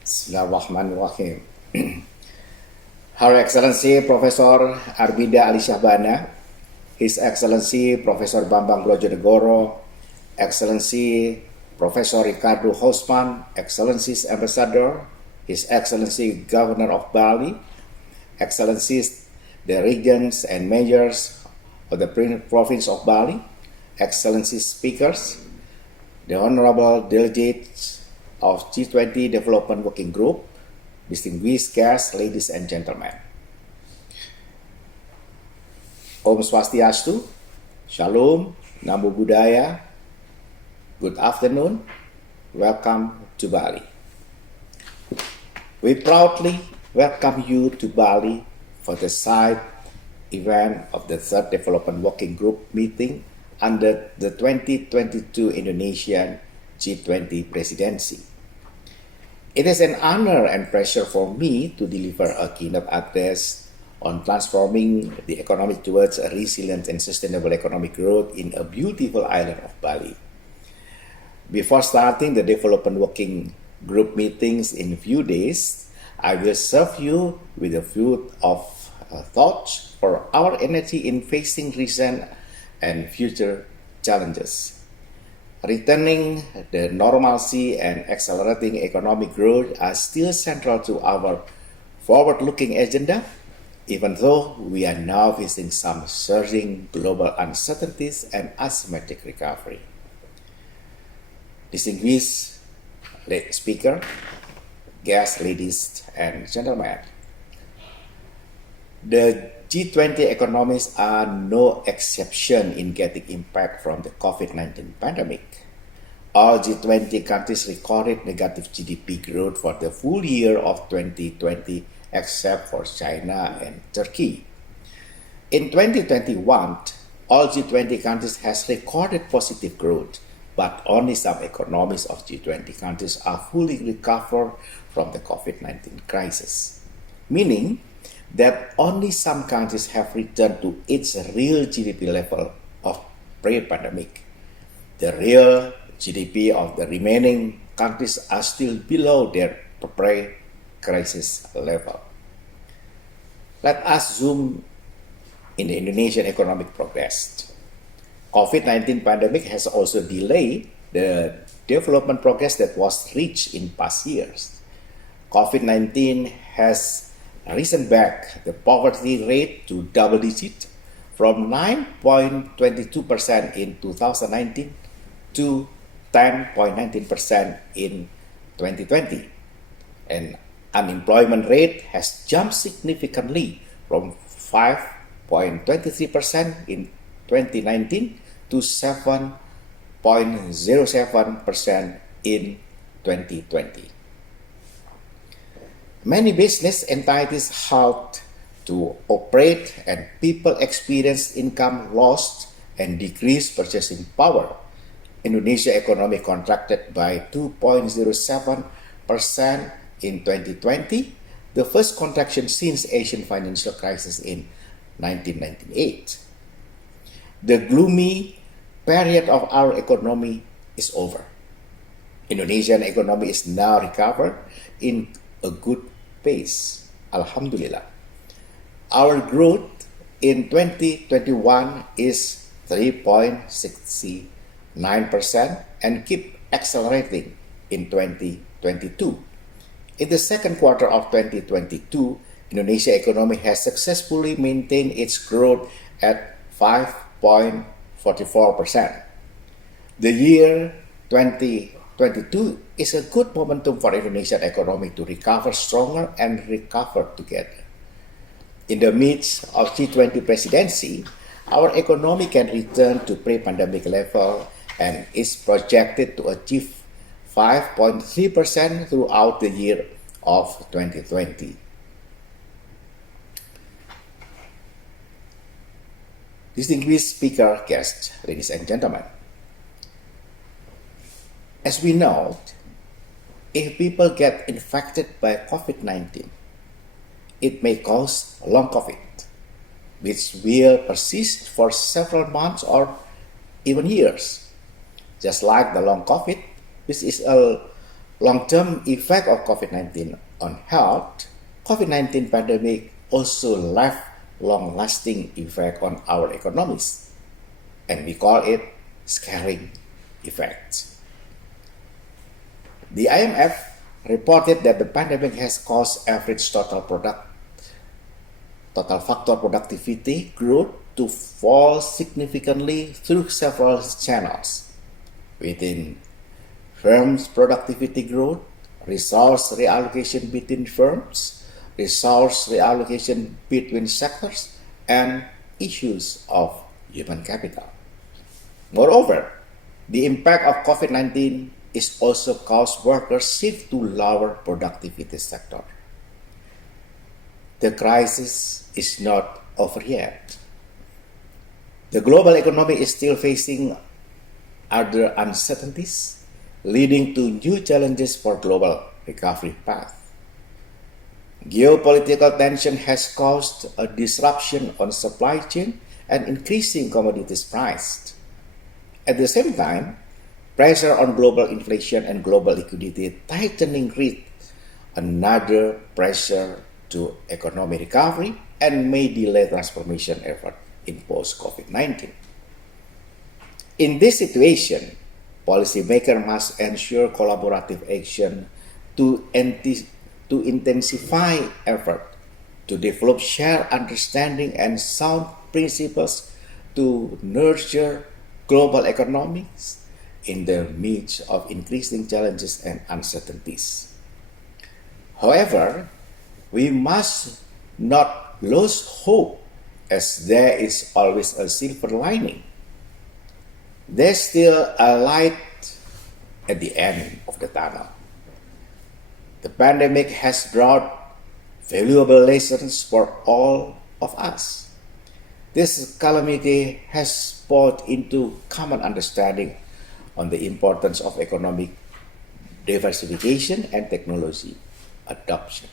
Bismillahirrahmanirrahim. Her Excellency Professor Arbida Ali Syahbana, His Excellency Professor Bambang Brojonegoro, Excellency Professor Ricardo Hosman, Excellencies Ambassador, His Excellency Governor of Bali, Excellencies the Regents and Mayors of the Province of Bali, Excellencies Speakers, the Honorable Delegates of G20 Development Working Group, distinguished guests, ladies and gentlemen. Om Swastiastu, Shalom, Namo Buddhaya, good afternoon, welcome to Bali. We proudly welcome you to Bali for the side event of the third Development Working Group meeting under the 2022 Indonesian G20 presidency. It is an honor and pleasure for me to deliver a keynote address on transforming the economy towards a resilient and sustainable economic growth in a beautiful island of Bali. Before starting the Development Working Group meetings in a few days, I will serve you with a few of thoughts for our energy in facing recent and future challenges. Returning the normalcy and accelerating economic growth are still central to our forward-looking agenda, even though we are now facing some surging global uncertainties and asymmetric recovery. Distinguished speaker, guests, ladies and gentlemen, the G20 economies are no exception in getting impact from the COVID-19 pandemic. All G20 countries recorded negative GDP growth for the full year of 2020 except for China and Turkey. In 2021, all G20 countries has recorded positive growth, but only some economies of G20 countries are fully recovered from the COVID-19 crisis, meaning that only some countries have returned to its real GDP level of pre-pandemic. The real GDP of the remaining countries are still below their pre-crisis level. Let us zoom in the Indonesian economic progress. COVID-19 pandemic has also delayed the development progress that was reached in past years. COVID-19 has risen back the poverty rate to double digit from 9.22% in 2019 to 10.19% in 2020. And unemployment rate has jumped significantly from 5.23% in 2019 to 7.07% in 2020. Many business entities halted to operate and people experienced income loss and decreased purchasing power. Indonesia economy contracted by 2.07% in 2020, the first contraction since Asian financial crisis in 1998. The gloomy period of our economy is over. Indonesian economy is now recovered in a good pace. Alhamdulillah. Our growth in 2021 is 3.69% and keep accelerating in 2022. In the second quarter of 2022, Indonesia economy has successfully maintained its growth at 5.44%. The year 2022 is a good momentum for Indonesian economy to recover stronger and recover together. In the midst of G20 presidency, our economy can return to pre-pandemic level and is projected to achieve 5.3% throughout the year of 2020. Distinguished speaker, guests, ladies and gentlemen. As we know, if people get infected by COVID-19, it may cause long COVID, which will persist for several months or even years. Just like the long COVID, which is a long-term effect of COVID-19 on health, COVID-19 pandemic also left long-lasting effect on our economies, and we call it scaling effect. The IMF reported that the pandemic has caused average total factor productivity growth to fall significantly through several channels within firms' productivity growth, resource reallocation between firms, resource reallocation between sectors, and issues of human capital. Moreover, the impact of COVID-19 is also caused workers shift to lower productivity sector. The crisis is not over yet. The global economy is still facing other uncertainties, leading to new challenges for global recovery path. Geopolitical tension has caused a disruption on supply chain and increasing commodities price. At the same time, pressure on global inflation and global liquidity tightening create another pressure to economic recovery and may delay transformation effort in post-COVID-19. In this situation, policymakers must ensure collaborative action to intensify effort to develop shared understanding and sound principles to nurture global economics in the midst of increasing challenges and uncertainties. However, we must not lose hope, as there is always a silver lining. There's still a light at the end of the tunnel. The pandemic has brought valuable lessons for all of us. This calamity has brought into common understanding on the importance of economic diversification and technology adoption.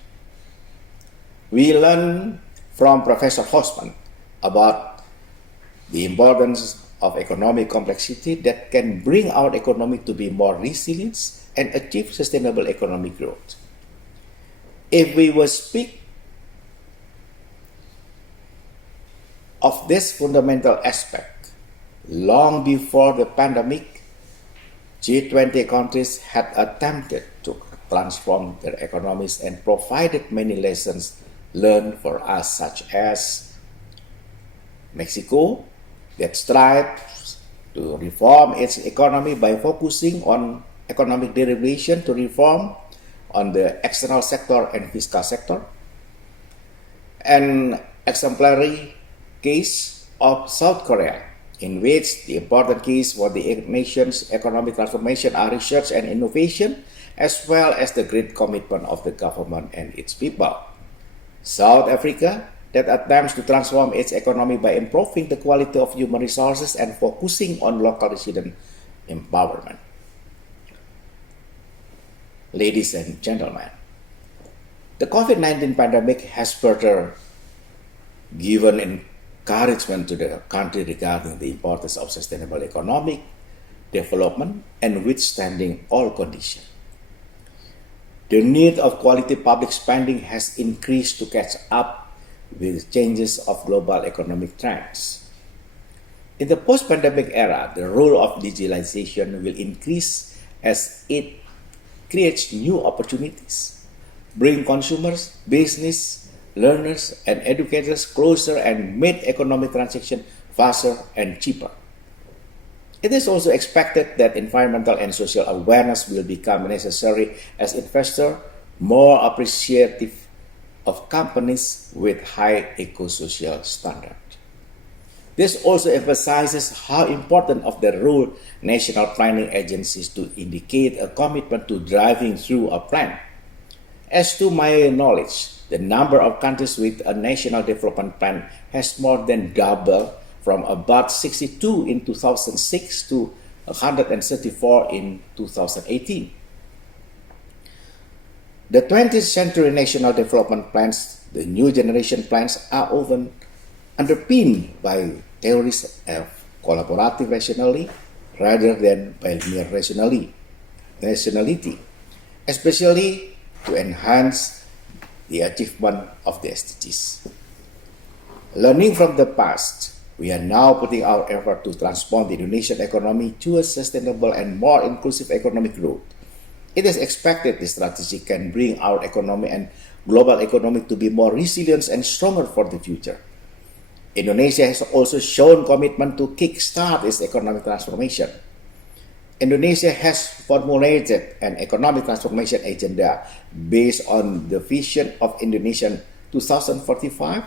We learn from Professor Hosman about the importance of economic complexity that can bring our economy to be more resilient and achieve sustainable economic growth. If we will speak of this fundamental aspect, long before the pandemic, G20 countries had attempted to transform their economies and provided many lessons learned for us, such as Mexico, that strives to reform its economy by focusing on economic deregulation to reform on the external sector and fiscal sector. An exemplary case of South Korea, in which the important keys for the nation's economic transformation are research and innovation, as well as the great commitment of the government and its people. South Africa, that attempts to transform its economy by improving the quality of human resources and focusing on local resident empowerment. Ladies and gentlemen, the COVID-19 pandemic has further given encouragement to the country regarding the importance of sustainable economic development and withstanding all conditions. The need of quality public spending has increased to catch up with changes of global economic trends. In the post-pandemic era, the role of digitalization will increase as it creates new opportunities, bring consumers, business, learners, and educators closer and make economic transactions faster and cheaper. It is also expected that environmental and social awareness will become necessary as investors more appreciative of companies with high eco-social standards. This also emphasizes how important of the role national planning agencies to indicate a commitment to driving through a plan. As to my knowledge, the number of countries with a national development plan has more than doubled from about 62 in 2006 to 134 in 2018. The 20th century national development plans, the new generation plans, are often underpinned by theories of collaborative rationality rather than by mere rationality. especially to enhance the achievement of the SDGs. Learning from the past, we are now putting our effort to transform the Indonesian economy to a sustainable and more inclusive economic growth. It is expected this strategy can bring our economy and global economy to be more resilient and stronger for the future. Indonesia has also shown commitment to kickstart its economic transformation. Indonesia has formulated an economic transformation agenda based on the vision of Indonesian 2045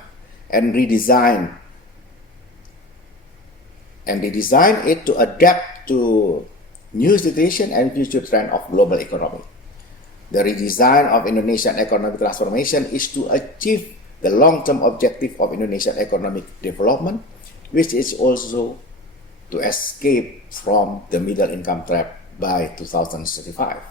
and redesigned it to adapt to new situation and future trend of global economy. The redesign of Indonesian economic transformation is to achieve the long-term objective of Indonesian economic development, which is also to escape from the middle income trap by 2035.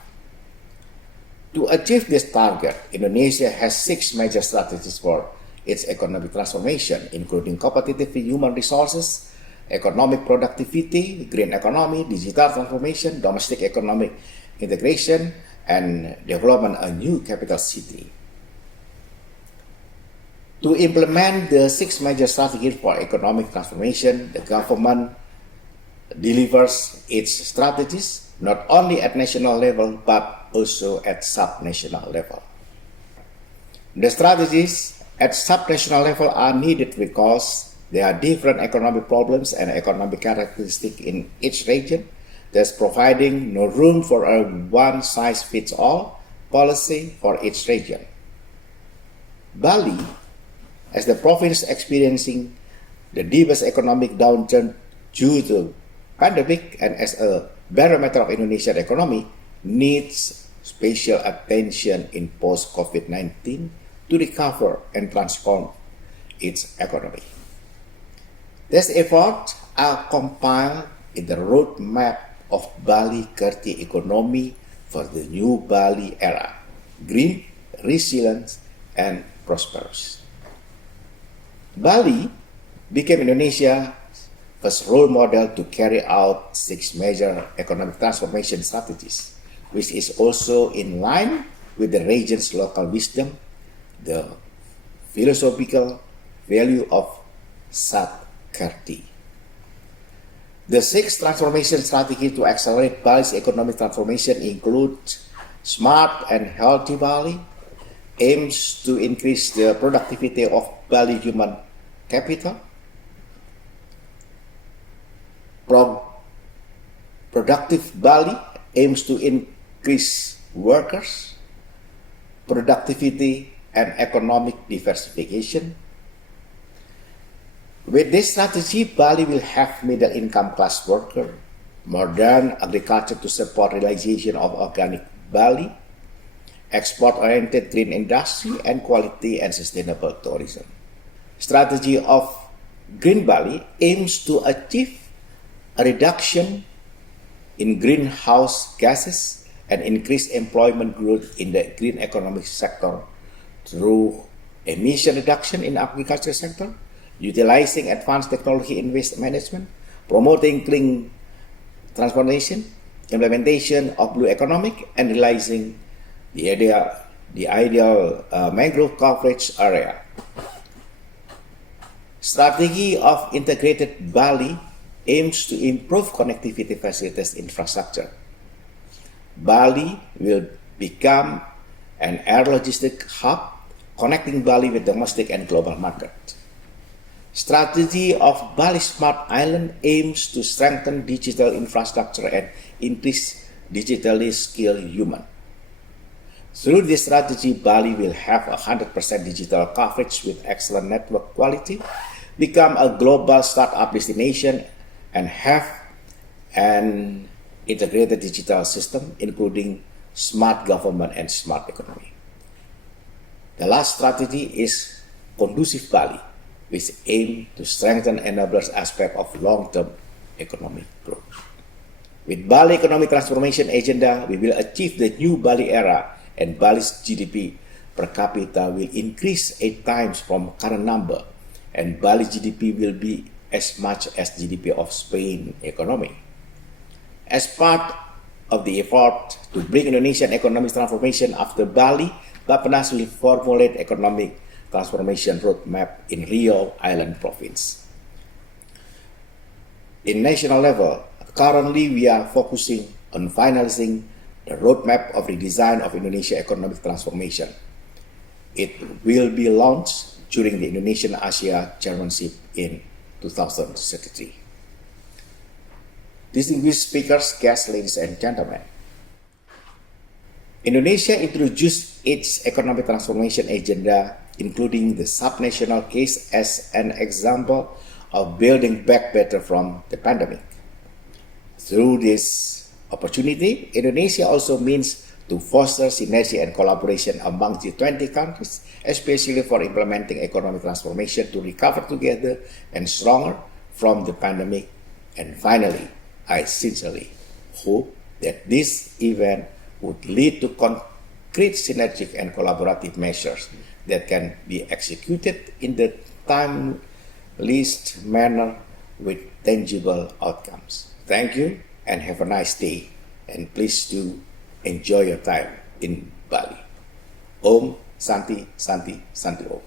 To achieve this target, Indonesia has 6 major strategies for its economic transformation, including competitive human resources, economic productivity, green economy, digital transformation, domestic economic integration, and development a new capital city. To implement the 6 major strategies for economic transformation, the government delivers its strategies not only at national level but also at sub-national level. The strategies at sub-national level are needed because there are different economic problems and economic characteristics in each region, thus providing no room for a one-size-fits-all policy for each region. Bali, as the province experiencing the deepest economic downturn due to pandemic and as a barometer of Indonesian economy, needs special attention in post-COVID-19 to recover and transform its economy. These efforts are compiled in the roadmap of Bali Kerti economy for the new Bali era, green, resilient, and prosperous. Bali became Indonesia's first role model to carry out 6 major economic transformation strategies, which is also in line with the region's local wisdom, the philosophical value of Sat Kerti. The 6 transformation strategies to accelerate Bali's economic transformation include Smart and Healthy Bali, aims to increase the productivity of Bali human capital, Productive Bali aims to increase workers, productivity, and economic diversification. With this strategy, Bali will have middle-income class workers, modern agriculture to support realization of organic Bali, export-oriented green industry, and quality and sustainable tourism. Strategy of Green Bali aims to achieve a reduction in greenhouse gases and increase employment growth in the green economic sector through emission reduction in agriculture sector, utilizing advanced technology in waste management, promoting clean transportation, implementation of blue economic, and realizing the ideal mangrove coverage area. Strategy of Integrated Bali aims to improve connectivity facilities infrastructure. Bali will become an air logistic hub connecting Bali with domestic and global market. Strategy of Bali Smart Island aims to strengthen digital infrastructure and increase digitally skilled human. Through this strategy, Bali will have 100% digital coverage with excellent network quality, become a global startup destination, and have an integrated digital system, including smart government and smart economy. The last strategy is Conducive Bali, which aims to strengthen enablers aspect of long-term economic growth. With Bali Economic Transformation Agenda, we will achieve the new Bali era, and Bali's GDP per capita will increase 8 times from current number, and Bali's GDP will be as much as GDP of Spain economy. As part of the effort to bring Indonesian economic transformation after Bali, Bappenas will formulate economic transformation roadmap in Riau Island Province. In national level, currently we are focusing on finalizing the roadmap of redesign of Indonesia economic transformation. It will be launched during the Indonesian Asia Chairmanship in 2033. Distinguished speakers, guests, ladies and gentlemen, Indonesia introduced its economic transformation agenda, including the subnational case, as an example of building back better from the pandemic. Through this opportunity, Indonesia also means to foster synergy and collaboration among G20 countries, especially for implementing economic transformation to recover together and stronger from the pandemic. And finally, I sincerely hope that this event would lead to concrete synergic and collaborative measures that can be executed in the time-least manner with tangible outcomes. Thank you and have a nice day, and please do enjoy your time in Bali. Om Santi Santi Santi Om.